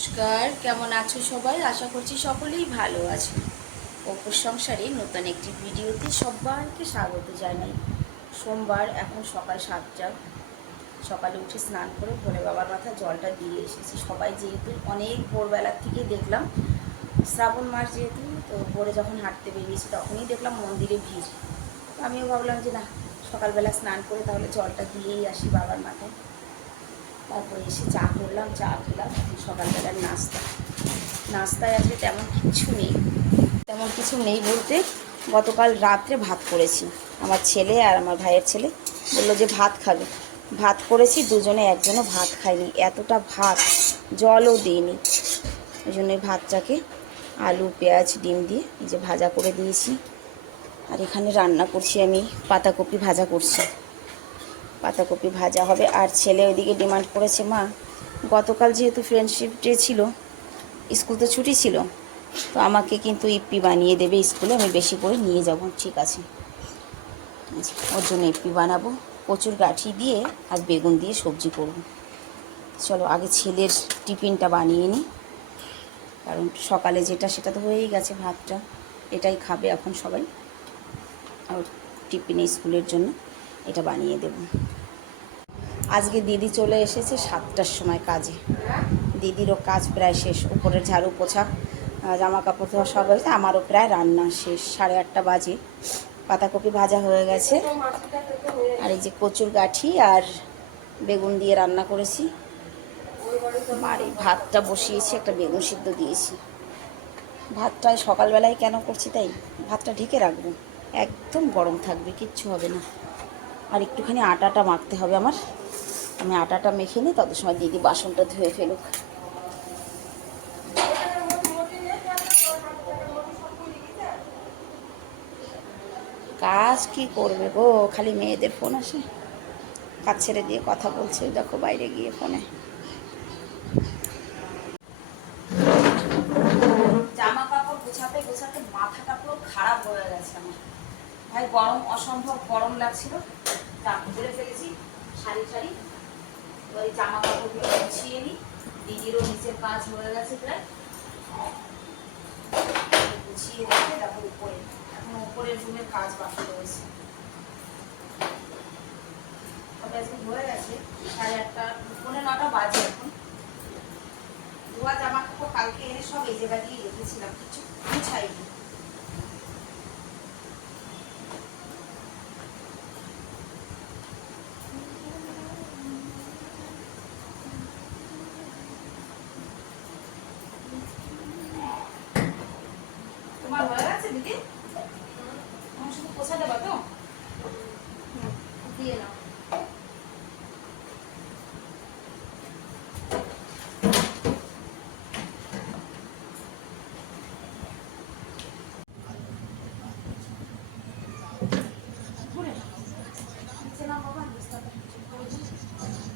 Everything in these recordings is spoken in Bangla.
নমস্কার, কেমন আছো সবাই? আশা করছি সকলেই ভালো আছে। অপুর সংসারে নতুন একটি ভিডিওতে সবাইকে স্বাগত জানাই। সোমবার, এখন সকাল 7টা। সকালে উঠে স্নান করে ভোলে বাবার মাথায় জলটা দিয়ে এসেছি। সবাই যেহেতু অনেক ভোরবেলার থেকে দেখলাম, শ্রাবণ মাস যেহেতু, তো ভোরে যখন হাঁটতে বেরিয়েছি তখনই দেখলাম মন্দিরে ভিড়। তো আমিও ভাবলাম যে না, সকালবেলা স্নান করে তাহলে জলটা দিয়েই আসি বাবার মাথায়। তারপরে এসে চা করলাম, চা খেলাম। সকালবেলার নাস্তায় আজকে তেমন কিছু নেই বলতে গতকাল রাত্রে ভাত করেছি। আমার ছেলে আর আমার ভাইয়ের ছেলে বললো যে ভাত খাবে, ভাত করেছি, দুজনে একজনও ভাত খায়নি। এতটা ভাত, জলও দিইনি। ওই জন্য ভাতটাকে আলু পেঁয়াজ ডিম দিয়ে এই যে ভাজা করে দিয়েছি। আর এখানে রান্না করছি আমি, পাতাকপি ভাজা করছি। পাতাকপি ভাজা হবে। আর ছেলে ওইদিকে ডিমান্ড করেছে, মা গতকাল যেহেতু ফ্রেন্ডশিপ ডে ছিল, স্কুল তো ছুটি ছিল, তো আমাকে কিন্তু ইপ্পি বানিয়ে দেবে স্কুলে, আমি বেশি করে নিয়ে যাব। ঠিক আছে, ওর জন্য ইপ্পি বানাবো, কচুর গাঠি দিয়ে আর বেগুন দিয়ে সবজি করব। চলো আগে ছেলের টিফিনটা বানিয়ে নিই, কারণ সকালে যেটা সেটা তো হয়েই গেছে, ভাতটা এটাই খাবে এখন সবাই। আর টিফিনে স্কুলের জন্য এটা বানিয়ে দেব। আজকে দিদি চলে এসেছে 7টার সময় কাজে। দিদিরও কাজ প্রায় শেষ, উপরের ঝাড়ু পোছা জামা কাপড় ধোয়া সব হয়েছে। আমারও প্রায় রান্না শেষ, 8:30 বাজে। পাতাকপি ভাজা হয়ে গেছে, আর এই যে কচুর গাঠি আর বেগুন দিয়ে রান্না করেছি। আর এই ভাতটা বসিয়েছি, একটা বেগুন সিদ্ধ দিয়েছি। ভাতটা সকালবেলায় কেন করছি, তাই ভাতটা ঢেকে রাখবো, একদম গরম থাকবে, কিচ্ছু হবে না। আর একটুখানি আটাটা মাখতে হবে আমার, আমি আটাটা মেখে নিই, তত সময় দিদি বাসনটা ধুয়ে ফেলুক। কাজ কি করবে গো, খালি মেয়েদের ফোন আসে। কাজ ছেড়ে দিয়ে কথা বলছে, দেখো বাইরে গিয়ে ফোনে। জামা কাপড় গোছাতে গোছাতে মাথাটা পুরো খারাপ হয়ে গেছে আমার। ভাই গরম, অসম্ভব গরম লাগছিল, জামা তুলে ফেলেছি শাড়ি শাড়ি। এবার এই জামা কাপড়গুলো গুছিয়ে নিই। দিদিরও নিচের কাজ হয়ে গেছে প্রায়, গুছিয়ে রেখে তারপর উপরে, এখন উপরের রুমের কাজ বাকি রয়েছে। হয়ে গেছে 8:30, 9:30 বাজে এখন। ধোয়া জামা কাপড় কালকে এনে সব এই জায়গা দিয়ে রেখেছিলাম, কিছু গুছাইনি। তোমার হয়ে গেছে দিদি? আমার শুধু পোছা দেবা তো? দিয়ে নাও।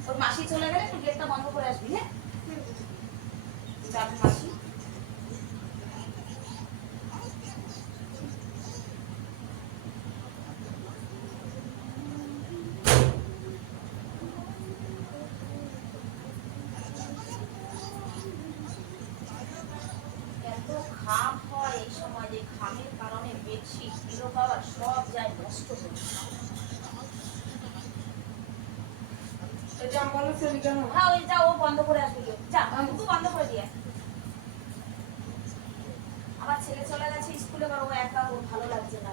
ওর মাসি চলে গেলে একটু গেটটা বন্ধ করে আসবি, হ্যাঁ? যাবে মাসি। এত ঘাম হয় এই সময়, যে ঘামের কারণে বেডশিট, পিলো কভার সব যায় নষ্ট হয়ে। হ্যাঁ, ওই যা, ও বন্ধ করে আসবে, যা তুই বন্ধ করে দিয়ে। আমার ছেলে চলে গেছে স্কুলে, ও একা, ওর ভালো লাগছে না।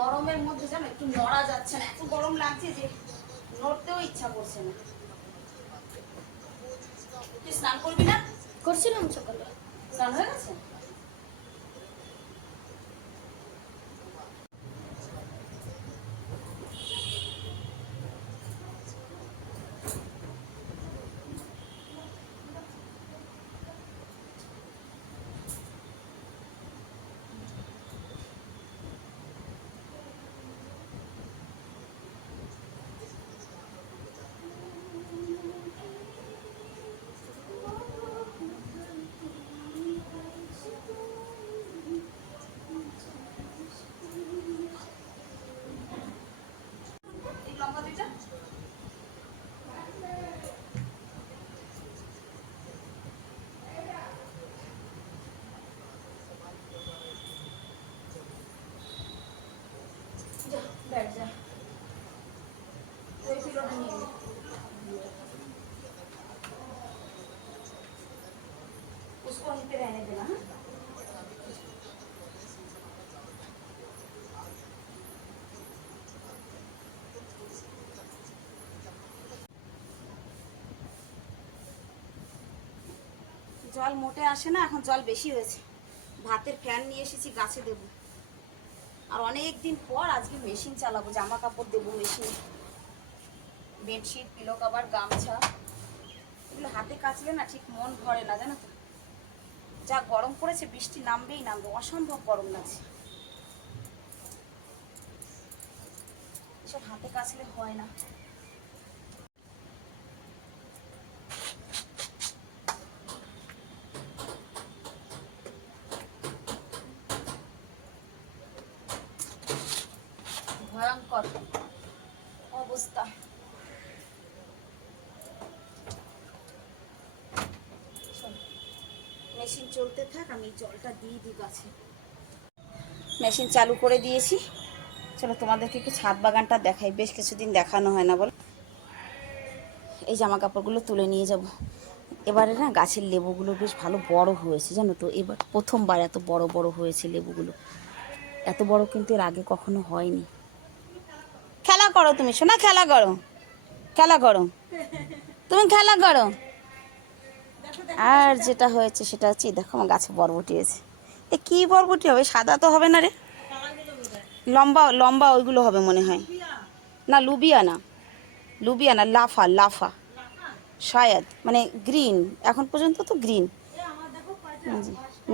গরমের মধ্যে যেন একটু নড়া যাচ্ছে না, এত গরম লাগছে যে নড়তেও ইচ্ছা করছে না। তুই স্নান করবি না? করছিলাম সকালে। স্নান হয়ে গেছে? बैठ जा, कोई पिलो नहीं है। उसको वहीं पे रहने देना। हाँ, জল মোটে আসে না, এখন জল বেশি হয়েছে। ভাতের ক্যান নিয়ে এসেছি, গাছে দেবো। আর অনেক দিন পর আজকে মেশিন চালাবো, জামা কাপড় দেবো মেশিন, বেডশিট, পিলো কভার, গামছা, এগুলো হাতে কাচলে না ঠিক মন ভরে না, জানো তো। যা গরম পড়েছে, বৃষ্টি নামবেই নামবে, অসম্ভব গরম লাগছে। এসব হাতে কাচলে হয় না। ভয়ঙ্কর অবস্থা। মেশিন চলতে থাক, আমি জলটা দিয়ে দিই গাছে। মেশিন চালু করে দিয়েছি। চলো তোমাদেরকে একটু ছাদ বাগানটা দেখাই, বেশ কিছুদিন দেখানো হয় না বল। এই জামা কাপড়গুলো তুলে নিয়ে যাব। এবারে না গাছের লেবুগুলো বেশ ভালো বড় হয়েছে, জানো তো। এবার প্রথমবার এত বড় বড় হয়েছে লেবুগুলো। এত বড় কিন্তু এর আগে কখনো হয়নি। খেলা করো তুমি শোনা, খেলা করো, খেলা করো, তুমি খেলা করো। আর যেটা হয়েছে সেটা হচ্ছে, দেখো আমার গাছে বরবটি আছে। এ কি বরবটি হবে? সাদা তো হবে না রে, লম্বা লম্বা ওইগুলো হবে মনে হয়। না লুবিয়া না, লুবিয়া না, লাফা লাফা শায়দ, মানে গ্রিন। এখন পর্যন্ত তো গ্রিন,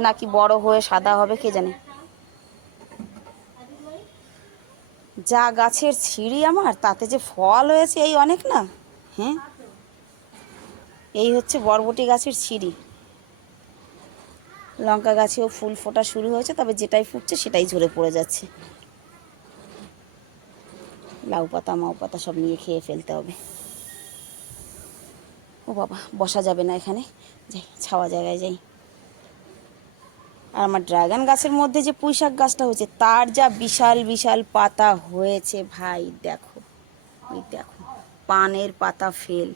নাকি বড় হয়ে সাদা হবে কে জানে। যা গাছের ছিঁড়ি আমার, তাতে যে ফল হয়েছে এই অনেক না। হ্যাঁ, এই হচ্ছে বরবটি গাছের ছিঁড়ি। লঙ্কা গাছেও ফুল ফোটা শুরু হয়েছে, তবে যেটাই ফুটছে সেটাই ঝরে পড়ে যাচ্ছে। লাউ পাতা মাউ পাতা সব নিয়ে খেয়ে ফেলতে হবে। ও বাবা, বসা যাবে না এখানে, যাই ছাওয়া জায়গায় যাই। আর আমার ড্রাগন গাছের মধ্যে যে পুঁইশাক গাছটা হয়েছে, তার যা বিশাল বিশাল পাতা হয়েছে ভাই, দেখো ওই দেখো, পানের পাতা ফেল।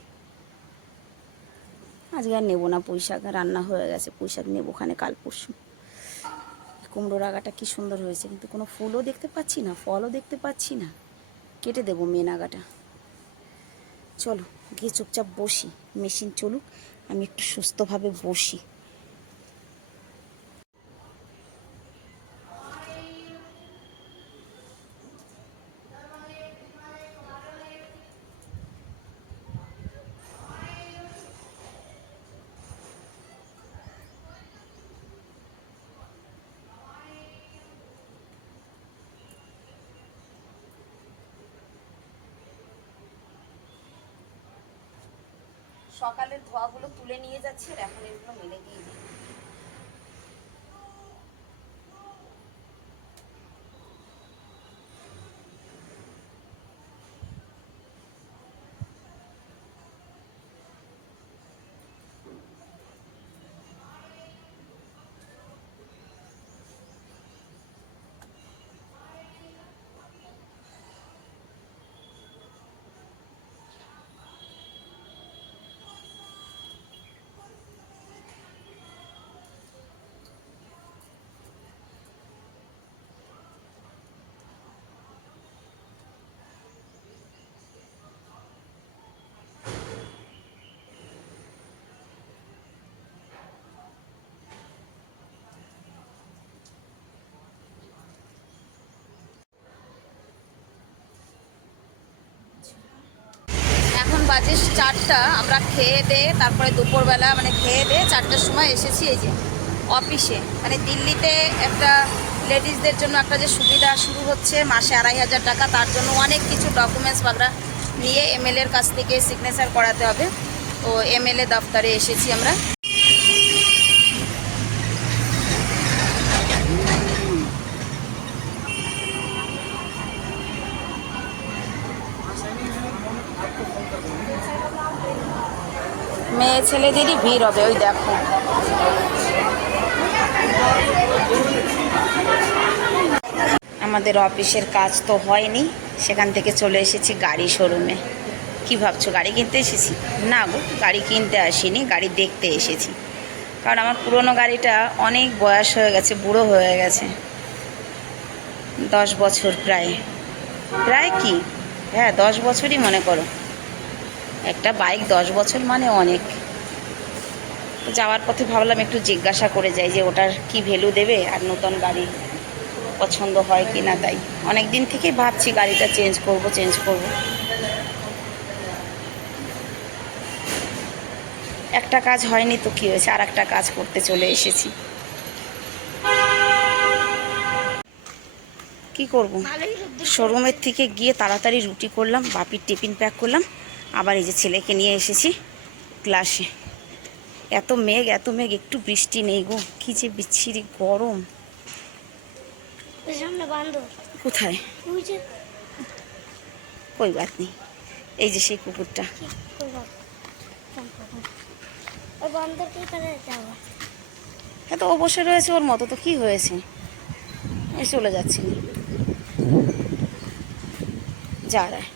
আজকে আর নেবো না পুঁইশাক, রান্না হয়ে গেছে। পুঁইশাক নেবো ওখানে কাল পরশু। কুমড়োর আগাটা কি সুন্দর হয়েছে, কিন্তু কোনো ফুলও দেখতে পাচ্ছি না, ফলও দেখতে পাচ্ছি না। কেটে দেবো মেন আগাটা। চলো গিয়ে চুপচাপ বসি, মেশিন চলুক, আমি একটু সুস্থভাবে বসি। সকালের ধোয়াগুলো তুলে নিয়ে যাচ্ছি, আর এখন এগুলো মেলে দিয়ে দিই। এখন বাজে 4টা। আমরা খেয়ে দিয়ে তারপরে দুপুরবেলা, মানে খেয়ে দিয়ে 4টার সময় এসেছি এই যে অফিসে। মানে দিল্লিতে একটা লেডিসদের জন্য একটা যে সুবিধা শুরু হচ্ছে, মাসে 2500 টাকা, তার জন্য অনেক কিছু ডকুমেন্টস বাগরা নিয়ে এমএলএর কাছ থেকে সিগনেচার করাতে হবে। তো এমএলএ দপ্তরে এসেছি আমরা। মেয়ে ছেলেদেরই ভিড় হবে। ওই দেখো, আমাদের অফিসের কাজ তো হয়নি, সেখান থেকে চলে এসেছি গাড়ি শোরুমে। কি ভাবছো গাড়ি কিনতে এসেছি? না গো, গাড়ি কিনতে আসিনি, গাড়ি দেখতে এসেছি। কারণ আমার পুরনো গাড়িটা অনেক বয়স হয়ে গেছে, বুড়ো হয়ে গেছে। 10 বছর প্রায়, প্রায় কি, হ্যাঁ 10 বছরই মনে করো। একটা বাইক 10 বছর মানে অনেক। তো যাওয়ার পথে ভাবলাম একটু জিজ্ঞাসা করে যাই যে ওটার কি ভ্যালু দেবে, আর নতুন গাড়ি পছন্দ হয় কি না। তাই অনেক দিন থেকেই ভাবছি গাড়িটা চেঞ্জ করব। একটা কাজ হয়নি তো কী হয়েছে, আর একটা কাজ করতে চলে এসেছি। কি করব, শোরুমের থেকে গিয়ে তাড়াতাড়ি রুটি করলাম, বাপির টিফিন প্যাক করলাম, আবার এই যে ছেলেকে নিয়ে এসেছি ক্লাসে। এত মেঘ, একটু বৃষ্টি নেই গো, কি যে বিচ্ছিরি গরম। কোথায়? কই বাত নেই, এই যে সেই কুকুরটা। হ্যাঁ তো ও বসে রয়েছে ওর মতো, তো কি হয়েছে, চলে যাচ্ছি যা রায়।